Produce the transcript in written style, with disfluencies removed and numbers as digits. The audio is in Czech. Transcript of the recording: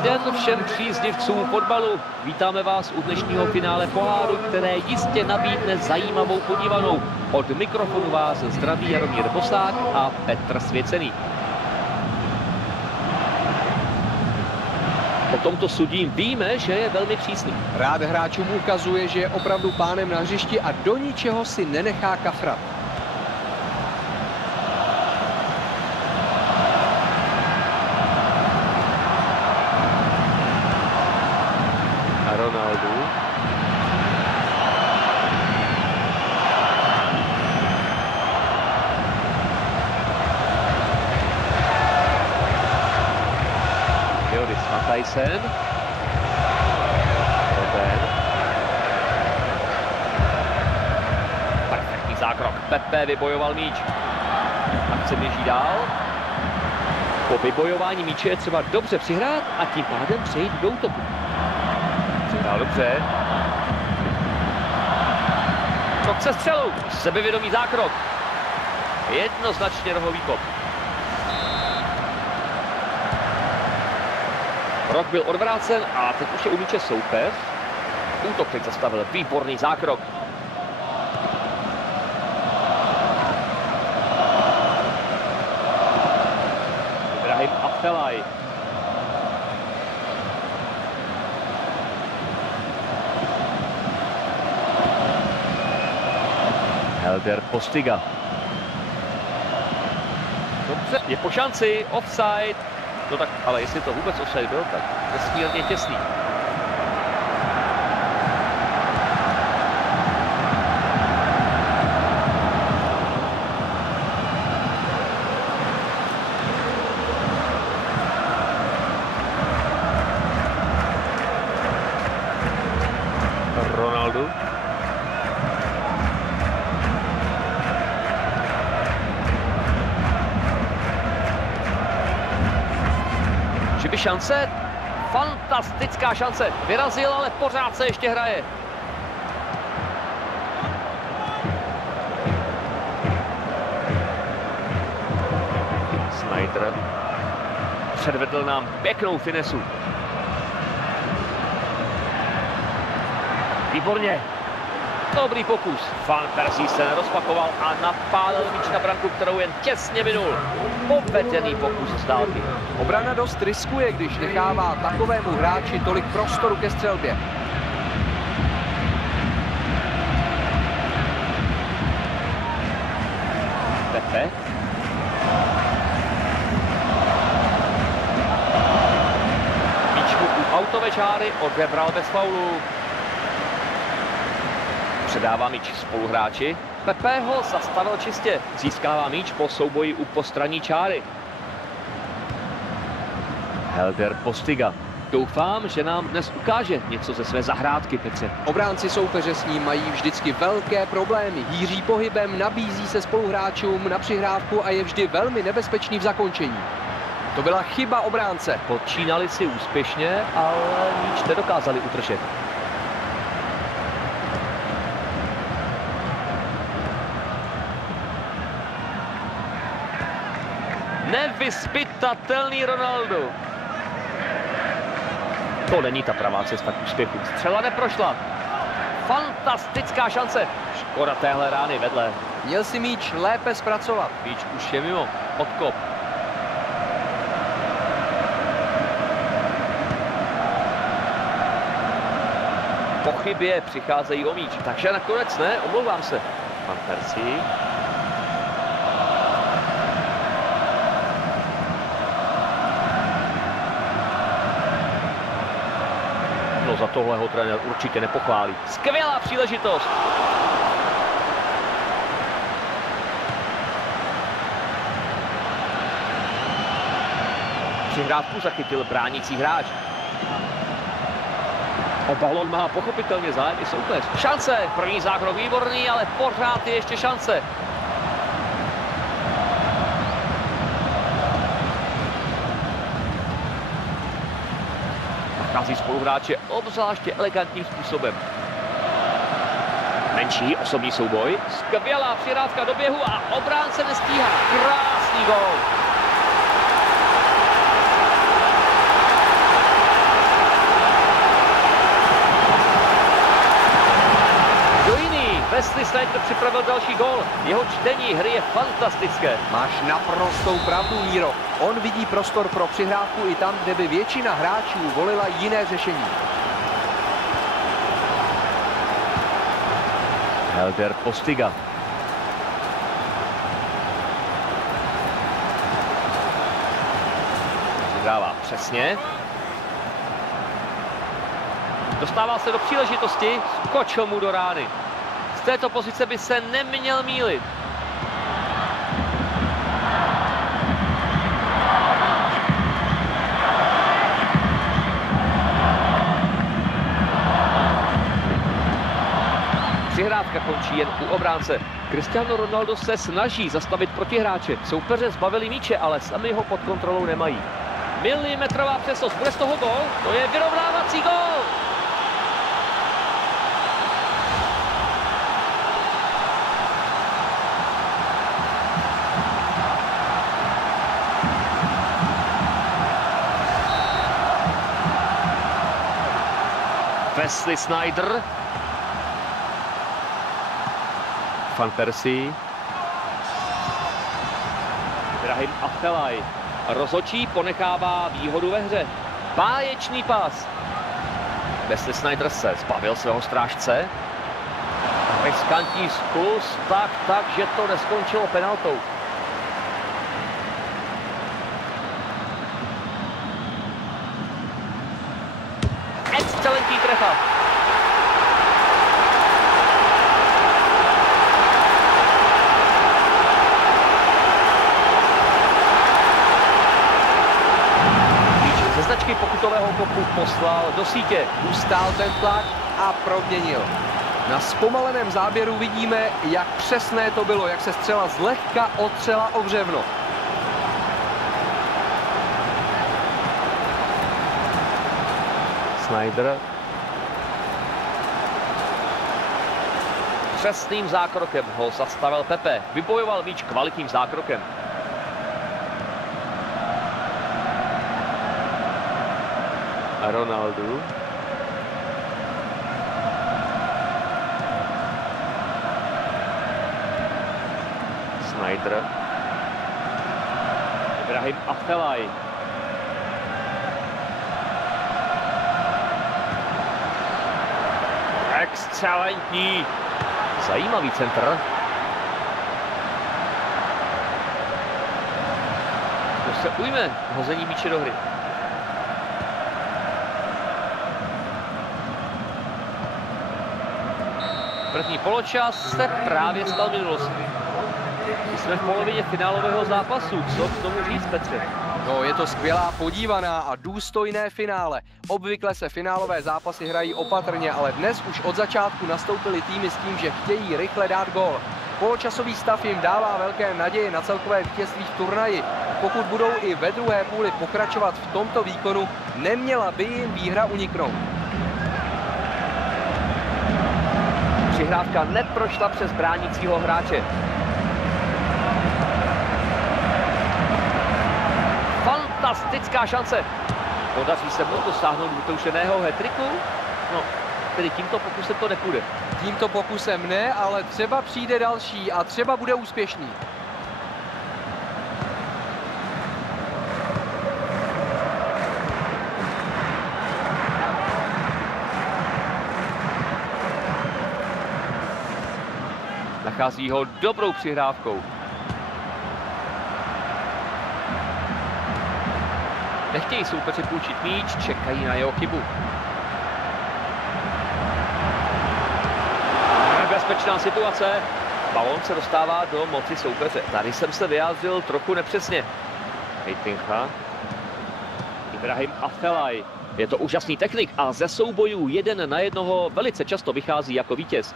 Den všem příznivcům fotbalu. Vítáme vás u dnešního finále poháru, které jistě nabídne zajímavou podívanou. Od mikrofonu vás zdraví Jaromír Bosák a Petr Svěcený. O tomto sudím víme, že je velmi přísný. Rád hráčům ukazuje, že je opravdu pánem na hřišti a do ničeho si nenechá kafrat. Ronaldo. Joris Matthijsen. Robben. Perfektní zákrok. Pepe vybojoval míč. Akce běží dál. Po vybojování míče je třeba dobře přihrát a tím pádem přejít do útoku. Přihrál dobře. Krok se střelu. Sebevědomý zákrok. Jednoznačně rohový kop. Rok byl odvrácen a teď už je u míče soupeř. Útok teď zastavil. Výborný zákrok. Ibrahim Afellay. Helder Postiga. Dobře, je po šanci, offside. No tak, ale jestli to vůbec offside byl, tak nesmírně těsný. Ronaldo. By šance, fantastická šance, vyrazil, ale pořád se ještě hraje. Sneijder předvedl nám pěknou finesu. Výborně. Dobrý pokus. Van Persie se nerozpakoval a napálil míč na branku, kterou jen těsně minul. Povedený pokus z dálky. Obrana dost riskuje, když nechává takovému hráči tolik prostoru ke střelbě. Pepe. Míč mu u autové čáry odebral bez faulu. Předává míč spoluhráči. Pepe ho zastavil čistě. Získává míč po souboji u postranní čáry. Helder Postiga. Doufám, že nám dnes ukáže něco ze své zahrádky, Petře. Obránci soupeře s ním mají vždycky velké problémy. Hýří pohybem, nabízí se spoluhráčům na přihrávku a je vždy velmi nebezpečný v zakončení. To byla chyba obránce. Počínali si úspěšně, ale míč nedokázali udržet. Nevyzpytatelný Ronaldo. To není ta pravá cesta k úspěchu. Střela neprošla. Fantastická šance. Škoda téhle rány vedle. Měl si míč lépe zpracovat. Míč už je mimo. Odkop. Po chybě přicházejí o míč. Takže nakonec ne, omlouvám se. Van Persie. No za tohle ho trenér určitě nepochválí. Skvělá příležitost. Přihrávku zachytil bránící hráč. O balon má pochopitelně zájem i soupeř. Šance, první zákrok výborný, ale pořád je ještě šance. Nachází spoluhráče obzvláště elegantním způsobem. Menší osobní souboj. Skvělá přihrávka do běhu a obránce nestíhá. Krásný gól. Wesley Sneijder připravil další gól. Jeho čtení hry je fantastické. Máš naprostou pravdu, Míro. On vidí prostor pro přihrávku i tam, kde by většina hráčů volila jiné řešení. Helder Postiga. Přihrává přesně. Dostává se do příležitosti, skočil mu do rány. Z této pozice by se neměl mýlit. Přihrávka končí jen u obránce. Cristiano Ronaldo se snaží zastavit protihráče. Soupeře zbavili míče, ale sami ho pod kontrolou nemají. Milimetrová přesnost, bude z toho gól? To je vyrovnávací gól! Wesley Sneijder. Van Persie. Ibrahim Afellay. Rozhodčí ponechává výhodu ve hře. Báječný pás. Wesley Sneijder se zbavil svého strážce. Riskantní skluz, tak, že to neskončilo penaltou. Excelentní trefa. Ze značky pokutového kopu poslal do sítě. Ustál ten tlak a proměnil. Na zpomaleném záběru vidíme, jak přesné to bylo, jak se střela zlehka otřela o břevno. Sneijder. Přesným zákrokem ho zastavil Pepe. Vybojoval míč kvalitním zákrokem. Ronaldo. Sneijder. Ibrahim Afellay. Excelentní. Zajímavý centr. To se ujme hození míče do hry. První poločas se právě stal minulostí. Jsme v polovině finálového zápasu. Co k tomu říct, Petře? No, je to skvělá podívaná a důstojné finále. Obvykle se finálové zápasy hrají opatrně, ale dnes už od začátku nastoupily týmy s tím, že chtějí rychle dát gól. Poločasový stav jim dává velké naděje na celkové vítězství v turnaji. Pokud budou i ve druhé půli pokračovat v tomto výkonu, neměla by jim výhra uniknout. Přihrávka neprošla přes bránícího hráče. Fantastická šance. Podaří se mu dosáhnout vytoušeného hat-tricku? No, tedy tímto pokusem to nepůjde. Tímto pokusem ne, ale třeba přijde další a třeba bude úspěšný. Nachází ho dobrou přihrávkou. Nechtějí soupeři půjčit míč, čekají na jeho chybu. Nebezpečná situace. Balón se dostává do moci soupeře. Tady jsem se vyjádřil trochu nepřesně. Heitinga. Ibrahim Afellay. Je to úžasný technik a ze soubojů 1 na 1 velice často vychází jako vítěz.